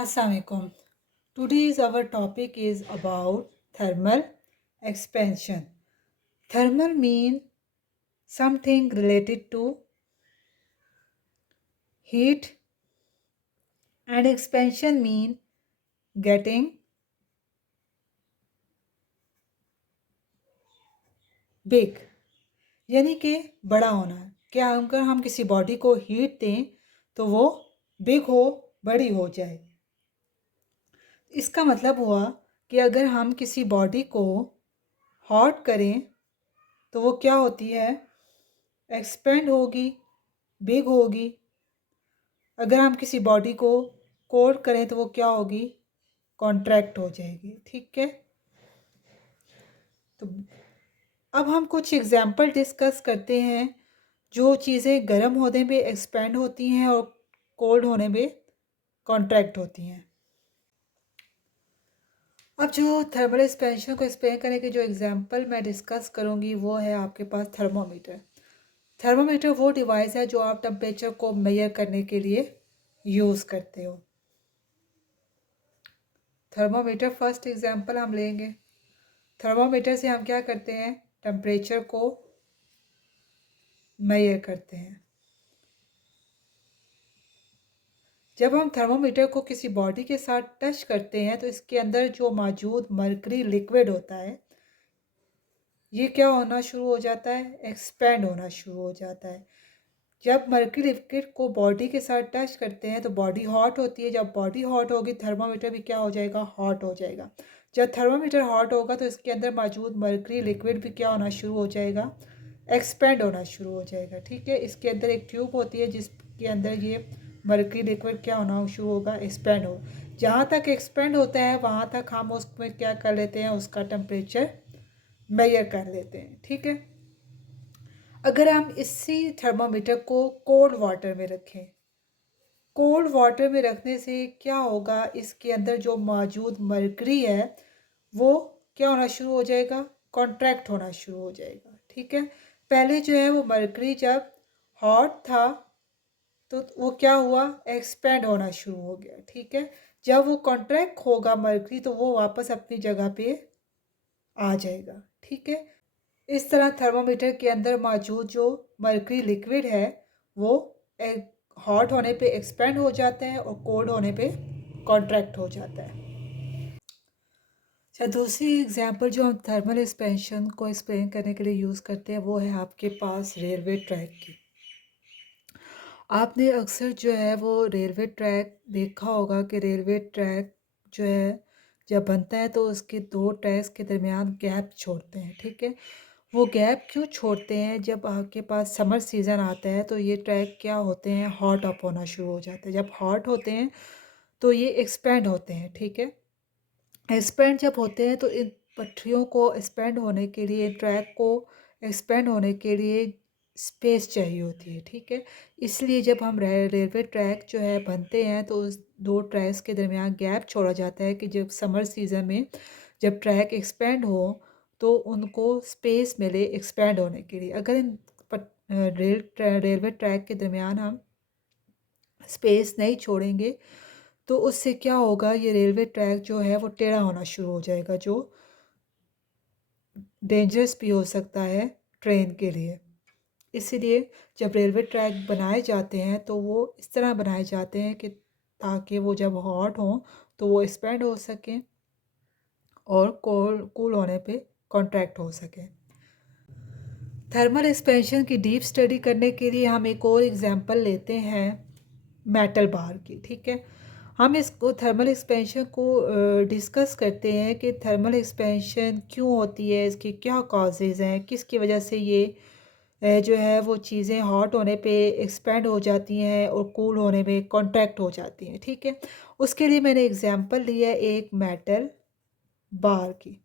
Assalamualaikum. Today's our topic is about thermal expansion. Thermal mean something related to heat and expansion mean getting big. यानी कि बड़ा होना. क्या अगर हम किसी बॉडी को हीट दें तो वो बिग हो, बड़ी हो जाए. इसका मतलब हुआ कि अगर हम किसी बॉडी को हॉट करें तो वो क्या होती है, एक्सपेंड होगी, बिग होगी. अगर हम किसी बॉडी को कोल्ड करें तो वो क्या होगी, कॉन्ट्रैक्ट हो जाएगी. ठीक है, तो अब हम कुछ एग्जाम्पल डिस्कस करते हैं जो चीज़ें गर्म होने पे एक्सपेंड होती हैं और कोल्ड होने पे कॉन्ट्रैक्ट होती हैं. अब जो थर्मल एक्सपेंशन को एक्सप्लेन करने के जो एग्जांपल मैं डिस्कस करूंगी वो है आपके पास थर्मोमीटर. थर्मोमीटर वो डिवाइस है जो आप टेम्परेचर को मेजर करने के लिए यूज़ करते हो. थर्मोमीटर फर्स्ट एग्जांपल हम लेंगे. थर्मोमीटर से हम क्या करते हैं, टेम्परेचर को मेजर करते हैं. जब हम थर्मोमीटर को किसी बॉडी के साथ टच करते हैं तो इसके अंदर जो मौजूद मरकरी लिक्विड होता है ये क्या होना शुरू हो जाता है, एक्सपेंड होना शुरू हो जाता है. जब मरकरी लिक्विड को बॉडी के साथ टच करते हैं तो बॉडी हॉट होती है. जब बॉडी हॉट होगी थर्मोमीटर भी क्या हो जाएगा, हॉट हो जाएगा. जब थर्मोमीटर हॉट होगा तो इसके अंदर मौजूद मरकरी लिक्विड भी क्या होना शुरू हो जाएगा, एक्सपेंड होना शुरू हो जाएगा. ठीक है, इसके अंदर एक ट्यूब होती है जिसके अंदर ये मरकरी लिक्विड क्या होना शुरू होगा, एक्सपेंड हो. जहाँ तक एक्सपेंड होता है वहाँ तक हम उसमें क्या कर लेते हैं, उसका टेम्परेचर मेजर कर लेते हैं. ठीक है, अगर हम इसी थर्मोमीटर को कोल्ड वाटर में रखें, कोल्ड वाटर में रखने से क्या होगा, इसके अंदर जो मौजूद मरकरी है वो क्या होना शुरू हो जाएगा, कॉन्ट्रैक्ट होना शुरू हो जाएगा. ठीक है, पहले जो है वो मरकरी जब हॉट था तो वो क्या हुआ, एक्सपेंड होना शुरू हो गया. ठीक है, जब वो कॉन्ट्रैक्ट होगा मरकरी तो वो वापस अपनी जगह पे आ जाएगा. ठीक है, इस तरह थर्मोमीटर के अंदर मौजूद जो मरकरी लिक्विड है वो हॉट होने पे एक्सपेंड हो जाता है और कोल्ड होने पे कॉन्ट्रैक्ट हो जाता है. अच्छा, दूसरी एग्जांपल जो हम थर्मल एक्सपेंशन को एक्सप्लेन करने के लिए यूज़ करते हैं वो है आपके पास रेलवे ट्रैक की. आपने अक्सर जो है वो रेलवे ट्रैक देखा होगा कि रेलवे ट्रैक जो है जब बनता है तो उसके दो ट्रैक्स के दरमियान गैप छोड़ते हैं. ठीक है, वो गैप क्यों छोड़ते हैं, जब आपके पास समर सीज़न आता है तो ये ट्रैक क्या होते हैं, हॉट अप होना शुरू हो जाते हैं. जब हॉट होते हैं तो ये एक्सपेंड होते हैं. ठीक है, एक्सपेंड जब होते हैं तो इन पटरियों को एक्सपेंड होने के लिए, ट्रैक को एक्सपेंड होने के लिए स्पेस चाहिए होती है. ठीक है, इसलिए जब हम रेलवे ट्रैक जो है बनते हैं तो उस दो ट्रैक्स के दरमियान गैप छोड़ा जाता है कि जब समर सीज़न में जब ट्रैक एक्सपेंड हो तो उनको स्पेस मिले एक्सपेंड होने के लिए. अगर इन रेलवे ट्रैक के दरमियान हम स्पेस नहीं छोड़ेंगे तो उससे क्या होगा, ये रेलवे ट्रैक जो है वो टेढ़ा होना शुरू हो जाएगा, जो डेंजरस भी हो सकता है ट्रेन के लिए. इसीलिए जब रेलवे ट्रैक बनाए जाते हैं तो वो इस तरह बनाए जाते हैं कि ताकि वो जब हॉट हों तो वो एक्सपेंड हो सकें और कूल होने पे कॉन्ट्रैक्ट हो सकें. थर्मल एक्सपेंशन की डीप स्टडी करने के लिए हम एक और एग्जांपल लेते हैं मेटल बार की. ठीक है, हम इसको थर्मल एक्सपेंशन को डिस्कस करते हैं कि थर्मल एक्सपेंशन क्यों होती है, इसके क्या कॉजेज़ हैं, किसकी वजह से ये जो है वो चीज़ें हॉट होने पे एक्सपेंड हो जाती हैं और कूल होने में कॉन्ट्रैक्ट हो जाती हैं. ठीक है, उसके लिए मैंने एग्जांपल लिया है एक मेटल बार की.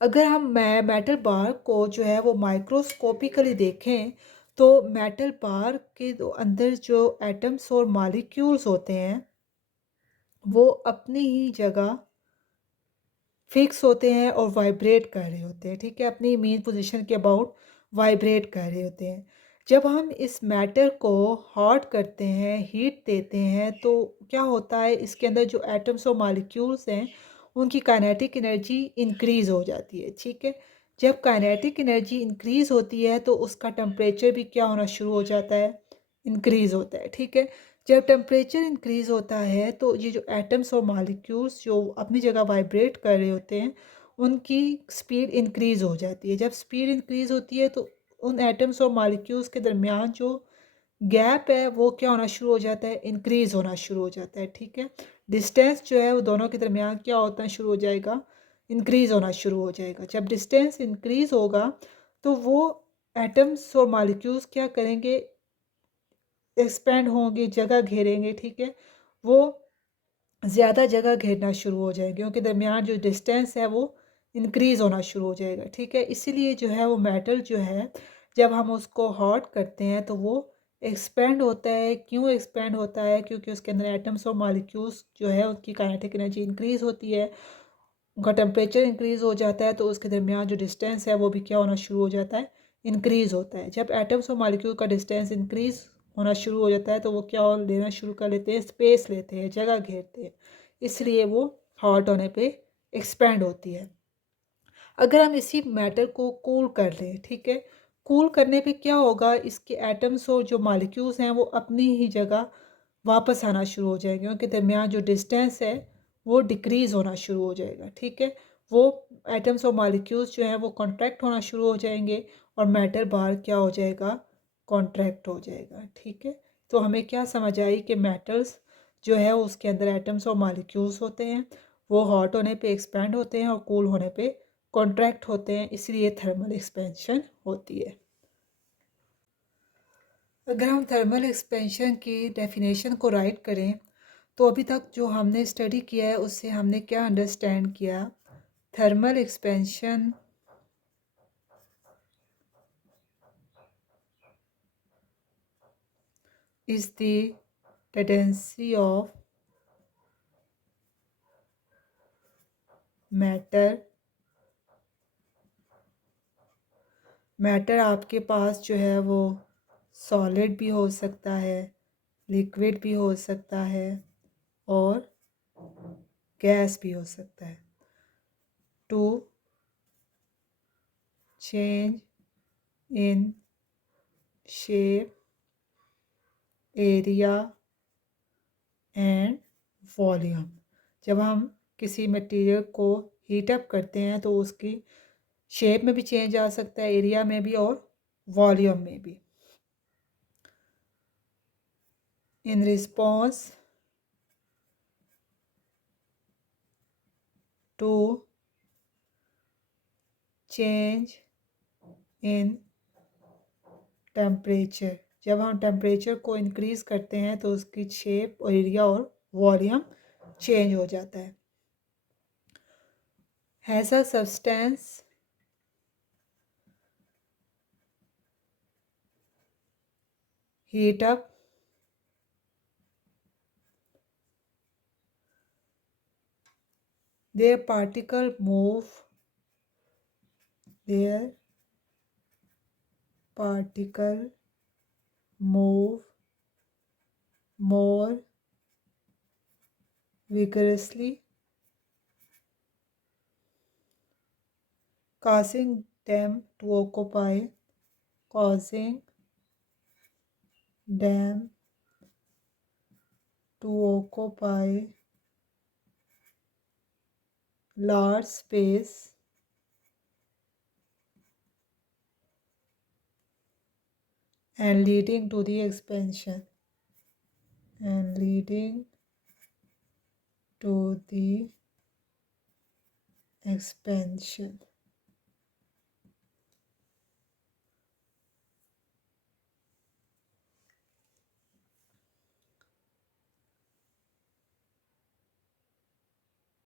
अगर हम मेटल बार को जो है वो माइक्रोस्कोपिकली देखें तो मेटल बार के अंदर जो एटम्स और मॉलिक्यूल्स होते हैं वो अपनी ही जगह फिक्स होते हैं और वाइब्रेट कर रहे होते हैं. ठीक है, अपनी मेन पोजीशन के अबाउट वाइब्रेट कर रहे होते हैं. जब हम इस मैटर को हॉट करते हैं, हीट देते हैं, तो क्या होता है, इसके अंदर जो एटम्स और मॉलिक्यूल्स हैं उनकी काइनेटिक एनर्जी इंक्रीज़ हो जाती है। ठीक है, जब काइनेटिक एनर्जी इंक्रीज़ होती है तो उसका टेम्परेचर भी क्या होना शुरू हो जाता है, इंक्रीज़ होता है। ठीक है, जब टेम्परेचर इंक्रीज़ होता है तो ये जो एटम्स और मॉलिक्यूल्स जो अपनी जगह वाइब्रेट कर रहे होते हैं उनकी स्पीड इंक्रीज़ हो जाती है। जब स्पीड इंक्रीज़ होती है तो उन एटम्स और मॉलिक्यूल्स के दरमियान जो गैप है वो क्या होना शुरू हो जाता है, इंक्रीज़ होना शुरू हो जाता है। ठीक है, डिस्टेंस जो है वो दोनों के दरमियान क्या होता है, शुरू हो जाएगा, इंक्रीज़ होना शुरू हो जाएगा। जब डिस्टेंस इंक्रीज़ होगा तो वो एटम्स और मॉलिक्यूल्स क्या करेंगे, एक्सपेंड होंगे, जगह घेरेंगे। ठीक है, वो ज़्यादा जगह घेरना शुरू हो जाएंगे, उनके दरमियान जो डिस्टेंस है वो इंक्रीज़ होना शुरू हो जाएगा। ठीक है, इसीलिए जो है वो मेटल जो है जब हम उसको हॉट करते हैं तो वो एक्सपेंड होता है। क्यों एक्सपेंड होता है, क्योंकि उसके अंदर एटम्स और मॉलिक्यूल्स जो है उनकी काइनेटिक एनर्जी इंक्रीज़ होती है, उनका टेम्परेचर इंक्रीज़ हो जाता है, तो उसके दरमियान जो डिस्टेंस है वो भी क्या होना शुरू हो जाता है, इंक्रीज़ होता है। जब एटम्स और मॉलिक्यूल का डिस्टेंस इंक्रीज़ होना शुरू हो जाता है तो वो क्या लेना शुरू कर लेते हैं, स्पेस लेते हैं, जगह घेरते हैं, इसलिए वो हॉट होने पे एक्सपेंड होती है। अगर हम इसी मैटर को कूल कर लें, ठीक है, कूल करने पे क्या होगा, इसके एटम्स और जो मॉलिक्यूल्स हैं वो अपनी ही जगह वापस आना शुरू हो जाएंगे, उनके दरमियान जो डिस्टेंस है वो डिक्रीज़ होना शुरू हो जाएगा। ठीक है, वो एटम्स और मॉलिक्यूल्स जो हैं वो कॉन्ट्रैक्ट होना शुरू हो जाएंगे और मैटर बाहर क्या हो जाएगा, कॉन्ट्रैक्ट हो जाएगा। ठीक है, तो हमें क्या समझ आई कि मेटल्स जो है उसके अंदर एटम्स और मॉलिक्यूल्स होते हैं, वो हॉट होने पे एक्सपैंड होते हैं और कूल होने पे कॉन्ट्रैक्ट होते हैं, इसलिए थर्मल एक्सपेंशन होती है। अगर हम थर्मल एक्सपेंशन की डेफिनेशन को राइट करें तो अभी तक जो हमने स्टडी किया है उससे हमने क्या अंडरस्टैंड किया, thermal expansion is the tendency of matter आपके पास जो है वो सॉलिड भी हो सकता है, लिक्विड भी हो सकता है और गैस भी हो सकता है। To change in shape, area and volume, जब हम किसी मटेरियल को हीट अप करते हैं तो उसकी शेप में भी चेंज आ सकता है, एरिया में भी और वॉल्यूम में भी। In response to change in temperature, जब हम टेम्परेचर को इंक्रीज़ करते हैं तो उसकी शेप और एरिया और वॉल्यूम चेंज हो जाता है। Has a substance heat up, their particle move, their particle move more vigorously, causing them to occupy, causing them to occupy large space and leading to the expansion, and leading to the expansion.